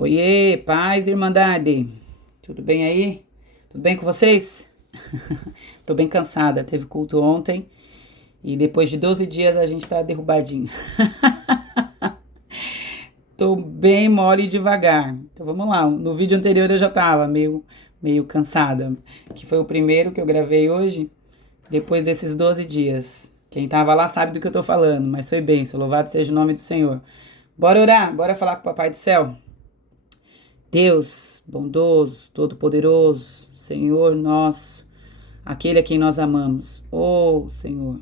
Oiê, paz, irmandade. Tudo bem aí? Tudo bem com vocês? Tô bem cansada. Teve culto ontem e depois de 12 dias a gente tá derrubadinho. Tô bem mole e devagar. Então vamos lá. No vídeo anterior eu já tava meio cansada, que foi o primeiro que eu gravei hoje, depois desses 12 dias. Quem tava lá sabe do que eu tô falando, mas foi bem. Louvado seja o nome do Senhor. Bora orar, bora falar com o Papai do Céu. Deus, bondoso, todo-poderoso, Senhor nosso, aquele a quem nós amamos. Oh, Senhor,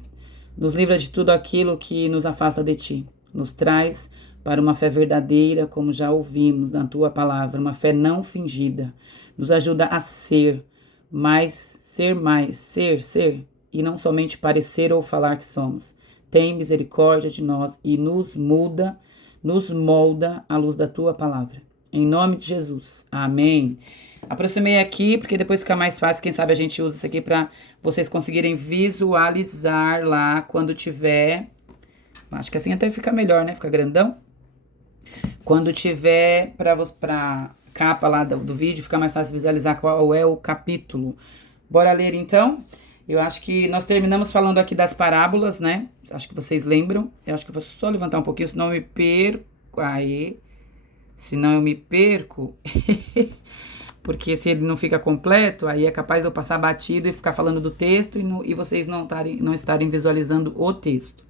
nos livra de tudo aquilo que nos afasta de Ti. Nos traz para uma fé verdadeira, como já ouvimos na Tua palavra, uma fé não fingida. Nos ajuda a ser, e não somente parecer ou falar que somos. Tem misericórdia de nós e nos molda à luz da Tua palavra. Em nome de Jesus. Amém. Aproximei aqui, porque depois fica mais fácil. Quem sabe a gente usa isso aqui para vocês conseguirem visualizar lá quando tiver. Acho que assim até fica melhor, né? Fica grandão. Quando tiver para capa lá do vídeo, fica mais fácil visualizar qual é o capítulo. Bora ler então? Eu acho que nós terminamos falando aqui das parábolas, né? Acho que vocês lembram. Eu acho que eu vou só levantar um pouquinho, senão eu me perco. Aí. Senão eu me perco, porque se ele não fica completo, aí é capaz de eu passar batido e ficar falando do texto e vocês não estarem visualizando o texto.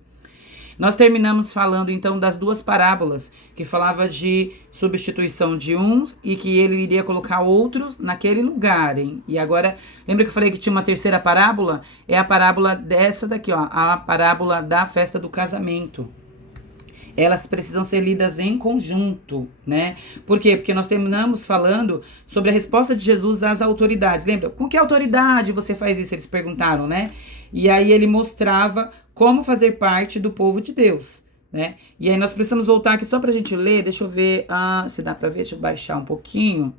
Nós terminamos falando então das duas parábolas, que falava de substituição de uns e que ele iria colocar outros naquele lugar, hein? E agora, lembra que eu falei que tinha uma terceira parábola? É a parábola dessa daqui, ó, a parábola da festa do casamento. Elas precisam ser lidas em conjunto, né? Por quê? Porque nós terminamos falando sobre a resposta de Jesus às autoridades. Lembra? Com que autoridade você faz isso? Eles perguntaram, né? E aí ele mostrava como fazer parte do povo de Deus, né? E aí nós precisamos voltar aqui só pra gente ler. Deixa eu ver se dá pra ver. Deixa eu baixar um pouquinho.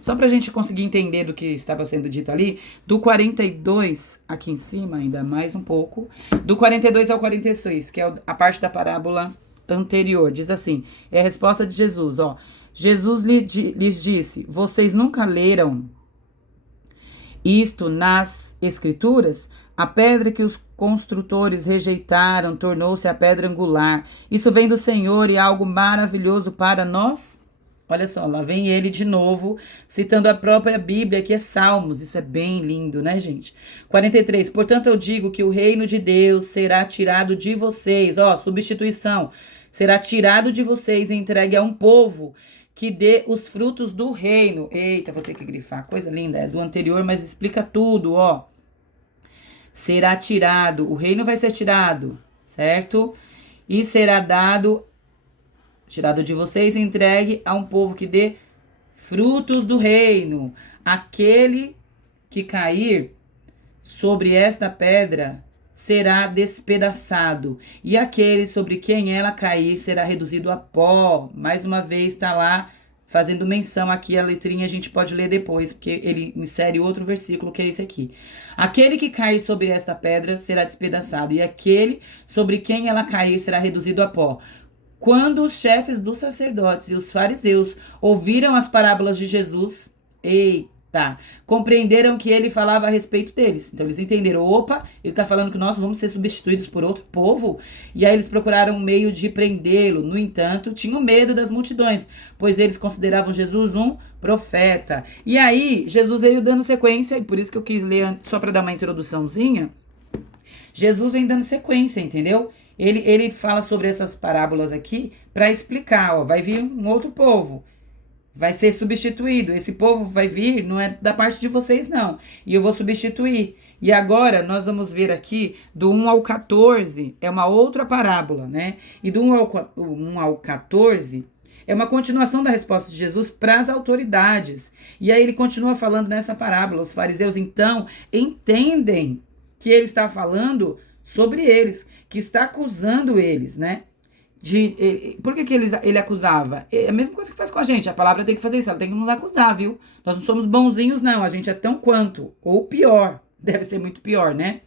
Só pra gente conseguir entender do que estava sendo dito ali. Do 42, aqui em cima, ainda mais um pouco. Do 42 ao 46, que é a parte da parábola anterior. Diz assim, é a resposta de Jesus, ó. Jesus lhes disse, vocês nunca leram isto nas escrituras? A pedra que os construtores rejeitaram tornou-se a pedra angular. Isso vem do Senhor e é algo maravilhoso para nós. Olha só, lá vem ele de novo, citando a própria Bíblia, que é Salmos. Isso é bem lindo, né, gente? 43. Portanto, eu digo que o reino de Deus será tirado de vocês. Ó, substituição. Será tirado de vocês e entregue a um povo que dê os frutos do reino. Eita, vou ter que grifar. Coisa linda. É do anterior, mas explica tudo, ó. Será tirado. O reino vai ser tirado, certo? E será tirado de vocês e entregue a um povo que dê frutos do reino. Aquele que cair sobre esta pedra será despedaçado, e aquele sobre quem ela cair será reduzido a pó. Mais uma vez está lá fazendo menção aqui, a letrinha a gente pode ler depois, porque ele insere outro versículo que é esse aqui. Aquele que cair sobre esta pedra será despedaçado, e aquele sobre quem ela cair será reduzido a pó. Quando os chefes dos sacerdotes e os fariseus ouviram as parábolas de Jesus, compreenderam que ele falava a respeito deles. Então eles entenderam, opa, ele está falando que nós vamos ser substituídos por outro povo. E aí eles procuraram um meio de prendê-lo. No entanto, tinham medo das multidões, pois eles consideravam Jesus um profeta. E aí Jesus veio dando sequência, e por isso que eu quis ler só para dar uma introduçãozinha. Jesus vem dando sequência, entendeu? Ele fala sobre essas parábolas aqui para explicar, ó, vai vir um outro povo, vai ser substituído, esse povo vai vir, não é da parte de vocês não, e eu vou substituir. E agora nós vamos ver aqui do 1 ao 14, é uma outra parábola, né? E do 1 ao 14 é uma continuação da resposta de Jesus para as autoridades. E aí ele continua falando nessa parábola, os fariseus então entendem que ele está falando sobre eles, que está acusando eles, né? Por que ele acusava? É a mesma coisa que faz com a gente, a palavra tem que fazer isso, ela tem que nos acusar, viu? Nós não somos bonzinhos não, a gente é tão quanto, ou pior, deve ser muito pior, né?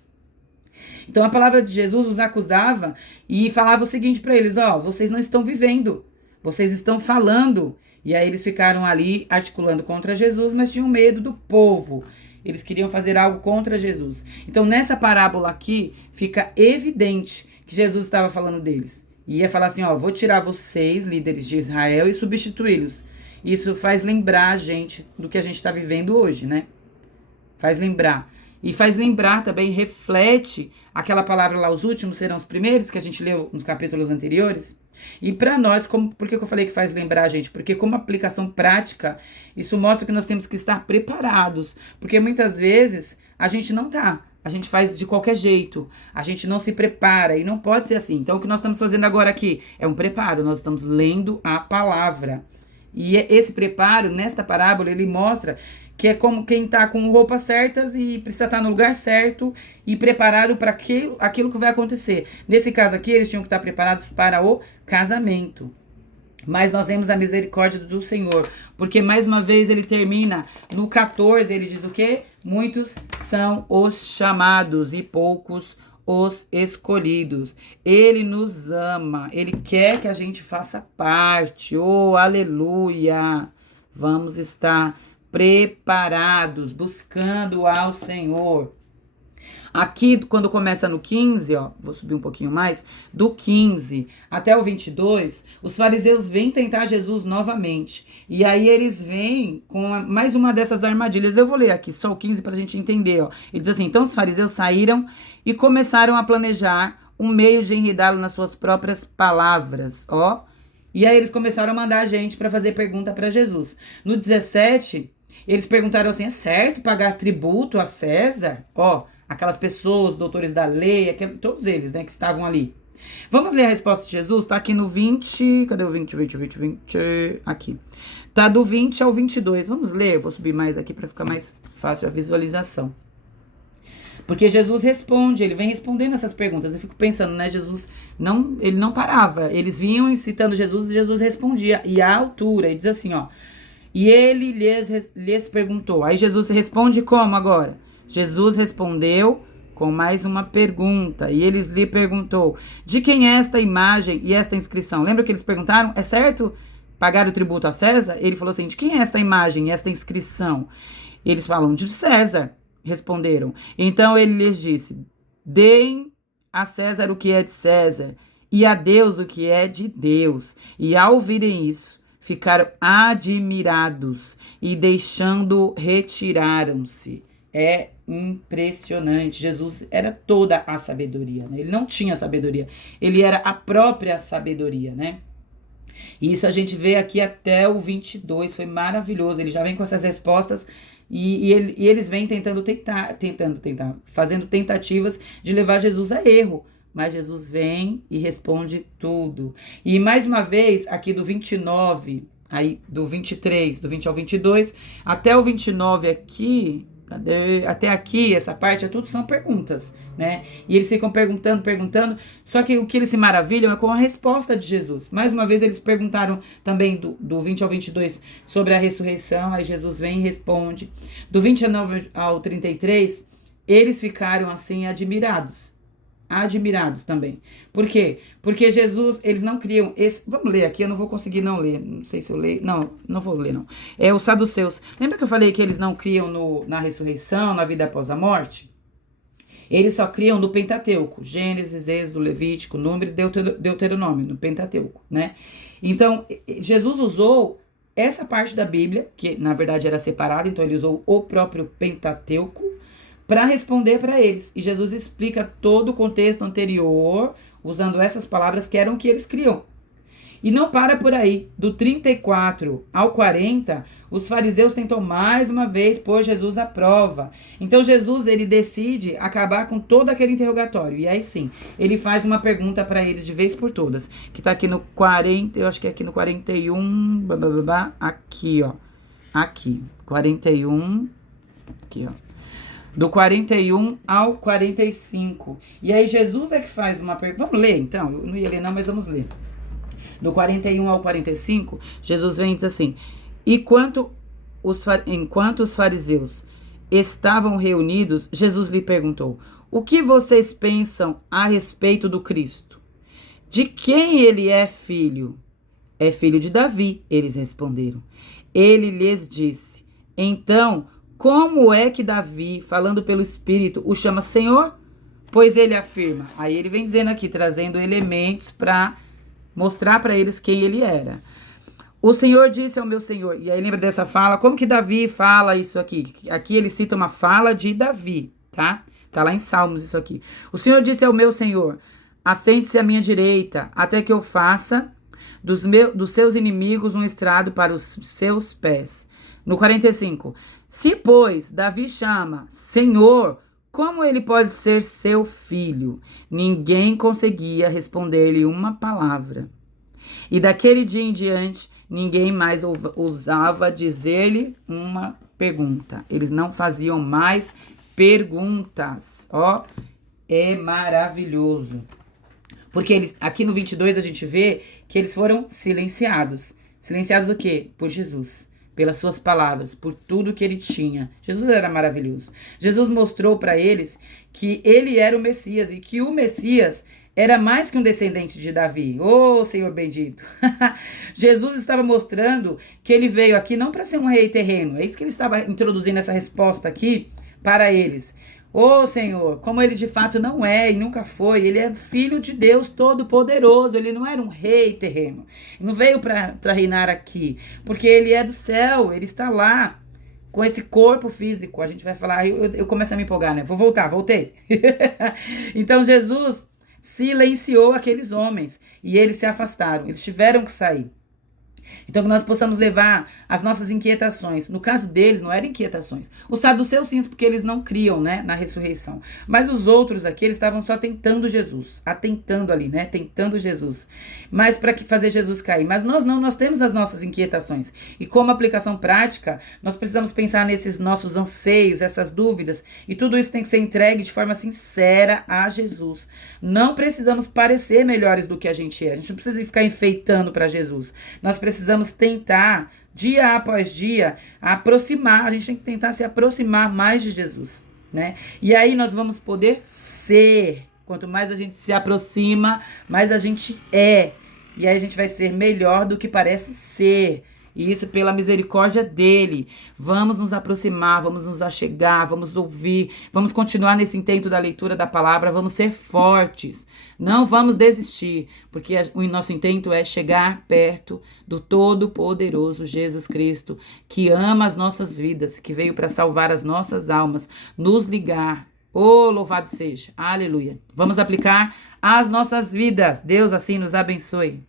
Então a palavra de Jesus os acusava e falava o seguinte para eles, ó, vocês não estão vivendo, Vocês estão falando. E aí eles ficaram ali articulando contra Jesus, mas tinham medo do povo. Eles queriam fazer algo contra Jesus. Então, nessa parábola aqui, fica evidente que Jesus estava falando deles. E ia falar assim, ó, vou tirar vocês, líderes de Israel, e substituí-los. Isso faz lembrar a gente do que a gente está vivendo hoje, né? Faz lembrar. E faz lembrar também, reflete aquela palavra lá, os últimos serão os primeiros, que a gente leu nos capítulos anteriores. E para nós, por que eu falei que faz lembrar, gente? Porque como aplicação prática, isso mostra que nós temos que estar preparados. Porque muitas vezes a gente não tá. A gente faz de qualquer jeito. A gente não se prepara e não pode ser assim. Então o que nós estamos fazendo agora aqui é um preparo. Nós estamos lendo a palavra. E esse preparo, nesta parábola, ele mostra que é como quem está com roupas certas e precisa estar no lugar certo e preparado para aquilo que vai acontecer. Nesse caso aqui, eles tinham que estar preparados para o casamento. Mas nós vemos a misericórdia do Senhor, porque mais uma vez ele termina no 14, ele diz o quê? Muitos são os chamados e poucos os escolhidos. Ele nos ama, ele quer que a gente faça parte. Oh, aleluia! Vamos estar preparados, buscando ao Senhor. Aqui, quando começa no 15, ó, vou subir um pouquinho mais, do 15 até o 22, os fariseus vêm tentar Jesus novamente. E aí eles vêm com mais uma dessas armadilhas. Eu vou ler aqui só o 15 para a gente entender, ó. Ele diz assim, então os fariseus saíram e começaram a planejar um meio de enredá-lo nas suas próprias palavras, ó. E aí eles começaram a mandar a gente para fazer pergunta para Jesus. No 17, eles perguntaram assim, é certo pagar tributo a César? Ó, aquelas pessoas, doutores da lei, todos eles, né, que estavam ali. Vamos ler a resposta de Jesus? Tá aqui no 20, cadê o 20, aqui. Tá do 20 ao 22, vamos ler, eu vou subir mais aqui para ficar mais fácil a visualização. Porque Jesus responde, ele vem respondendo essas perguntas. Eu fico pensando, né, Jesus, ele não parava. Eles vinham citando Jesus e Jesus respondia. E à altura, ele diz assim, ó. E ele lhes perguntou. Aí Jesus responde como agora? Jesus respondeu com mais uma pergunta. E eles lhe perguntou, de quem é esta imagem e esta inscrição? Lembra que eles perguntaram, é certo pagar o tributo a César? Ele falou assim, de quem é esta imagem e esta inscrição? Eles falam, de César. Responderam. Então ele lhes disse, deem a César o que é de César e a Deus o que é de Deus. E ao ouvirem isso, ficaram admirados e deixando retiraram-se. É impressionante. Jesus era toda a sabedoria, né? Ele não tinha sabedoria, ele era a própria sabedoria, né? E isso a gente vê aqui até o 22, foi maravilhoso. Ele já vem com essas respostas e eles vêm fazendo tentativas de levar Jesus a erro. Mas Jesus vem e responde tudo. E mais uma vez, aqui do 29, aí do 23, do 20 ao 22, até o 29 aqui, até aqui, essa parte, tudo são perguntas, né? E eles ficam perguntando, só que o que eles se maravilham é com a resposta de Jesus. Mais uma vez, eles perguntaram também do 20 ao 22 sobre a ressurreição, aí Jesus vem e responde. Do 29 ao 33, eles ficaram assim admirados também. Por quê? Porque Jesus, eles não criam vamos ler aqui, eu não vou conseguir não ler, não sei se eu leio, não vou ler não. É os saduceus. Lembra que eu falei que eles não criam na ressurreição, na vida após a morte? Eles só criam no Pentateuco, Gênesis, Êxodo, Levítico, Números, Deuteronômio, no Pentateuco, né? Então, Jesus usou essa parte da Bíblia, que na verdade era separada, então ele usou o próprio Pentateuco, para responder para eles. E Jesus explica todo o contexto anterior, usando essas palavras que eram o que eles criam. E não para por aí. Do 34 ao 40, os fariseus tentam mais uma vez pôr Jesus à prova. Então Jesus, ele decide acabar com todo aquele interrogatório. E aí sim, ele faz uma pergunta para eles de vez por todas. Que tá aqui no 40, eu acho que é aqui no 41, aqui, ó. Aqui, 41, aqui, ó. Do 41 ao 45. E aí Jesus é que faz uma pergunta. Vamos ler então? Eu não ia ler não, mas vamos ler. Do 41 ao 45, Jesus vem e diz assim, enquanto os fariseus estavam reunidos, Jesus lhe perguntou, o que vocês pensam a respeito do Cristo? De quem ele é filho? é filho de Davi, eles responderam. Ele lhes disse: então, como é que Davi, falando pelo Espírito, o chama Senhor? Pois ele afirma. Aí ele vem dizendo aqui, trazendo elementos para mostrar para eles quem ele era. O Senhor disse ao meu Senhor. E aí lembra dessa fala? Como que Davi fala isso aqui? Aqui ele cita uma fala de Davi, tá? Tá lá em Salmos isso aqui. O Senhor disse ao meu Senhor: assente-se à minha direita, até que eu faça dos seus inimigos um estrado para os seus pés. No 45. Se, pois, Davi chama Senhor, como ele pode ser seu filho? Ninguém conseguia responder-lhe uma palavra. E daquele dia em diante, ninguém mais ousava dizer-lhe uma pergunta. Eles não faziam mais perguntas. Ó, é maravilhoso. Porque eles, aqui no 22 a gente vê que eles foram silenciados. Silenciados do quê? Por Jesus. Pelas suas palavras, por tudo que ele tinha. Jesus era maravilhoso. Jesus mostrou para eles que ele era o Messias e que o Messias era mais que um descendente de Davi. Ô, Senhor bendito. Jesus estava mostrando que ele veio aqui não para ser um rei terreno. É isso que ele estava introduzindo essa resposta aqui para eles. Ô Senhor, como ele de fato não é e nunca foi, ele é filho de Deus Todo-Poderoso, ele não era um rei terreno, não veio para reinar aqui, porque ele é do céu, ele está lá com esse corpo físico. A gente vai falar, eu começo a me empolgar, né? Voltei. Então Jesus silenciou aqueles homens e eles se afastaram, eles tiveram que sair. Então, que nós possamos levar as nossas inquietações. No caso deles, não eram inquietações. Os saduceus, sim, porque eles não criam, né, na ressurreição. Mas os outros aqui, eles estavam só tentando Jesus. Atentando ali, né? Tentando Jesus. Mas para fazer Jesus cair. Mas nós não, nós temos as nossas inquietações. E como aplicação prática, nós precisamos pensar nesses nossos anseios, essas dúvidas. E tudo isso tem que ser entregue de forma sincera a Jesus. Não precisamos parecer melhores do que a gente é. A gente não precisa ficar enfeitando para Jesus. Nós precisamos tentar, dia após dia, aproximar. A gente tem que tentar se aproximar mais de Jesus, né? E aí nós vamos poder ser. Quanto mais a gente se aproxima, mais a gente é. E aí a gente vai ser melhor do que parece ser. E isso pela misericórdia dele. Vamos nos aproximar, vamos nos achegar, vamos ouvir, vamos continuar nesse intento da leitura da palavra, vamos ser fortes. Não vamos desistir, porque o nosso intento é chegar perto do Todo-Poderoso Jesus Cristo, que ama as nossas vidas, que veio para salvar as nossas almas, nos ligar. Oh, louvado seja. Aleluia. Vamos aplicar às nossas vidas. Deus assim nos abençoe.